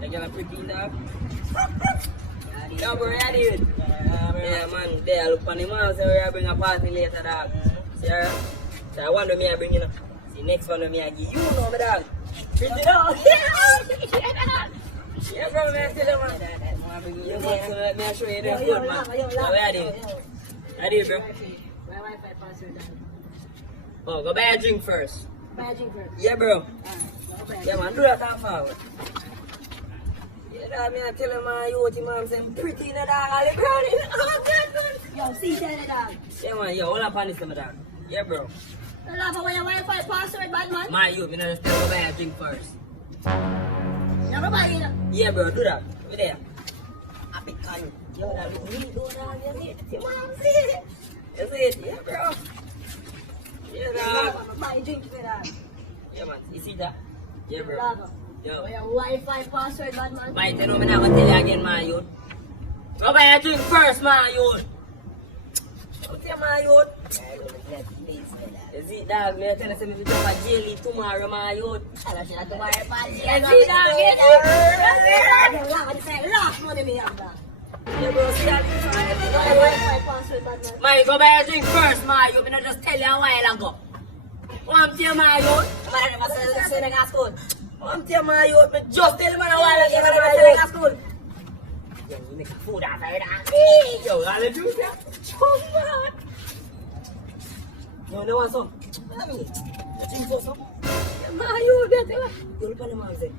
They got a pretty dog. Yo, bro, how do you? Yeah, man, there, look on the man, say we bring a party later, dog. See her? So one of me I bring you. See, next one of me I give you, know, my dog. Pretty dog. Yeah, bro, man, tell you, man. You want to let me show you the good, man. Now, where are you? How do you, bro? My Wi-Fi password. Oh, go buy a drink first. Buy a drink first. Yeah, bro. Alright, Yeah, man, do that half hour. Yeah, dog, me I tell him, man, you what him, man, saying pretty in the dog, all the ground in. Oh, God, man. yo, see that dog. Yeah, man, yo, hold up on this, my dog. Yeah, bro. I love how your Wi-Fi password, bad man. My youth, me not just tell you go buy a drink first. Never buy it. Yeah, bro, do that. Over there. Happy con. Yo, that look me, do that. You see it? See, man, see it? You see it? Yeah, bro. Yeah, dog. Buy a drink for that. Yeah, man, you see that? Yeah, bro. Lava. Yo. Your Wi-Fi password, bad man. Mate, you know me not gonna tell you again, my youth. Go buy a drink first, my youth. Don't tell my youth. You see, dog, me tell you say me to drop a jelly tomorrow, my youth. I should have to buy a party. You see, dog, get it? Lava, this is last money me have that. Yeah, bro, see that? Your Wi-Fi password, bad man. Mate, go buy a drink first, my youth. Me not just tell you a while ago. One tell my youth. But I never said in school. One tell my youth. Me just tell him a while ago. My youth. School. Yo, we make food out of that. Yo, all the juice there. Oh, man. Yo, you want some? Let me. You drink for some? Yeah, my youth, that's it. You'll pay the man, say.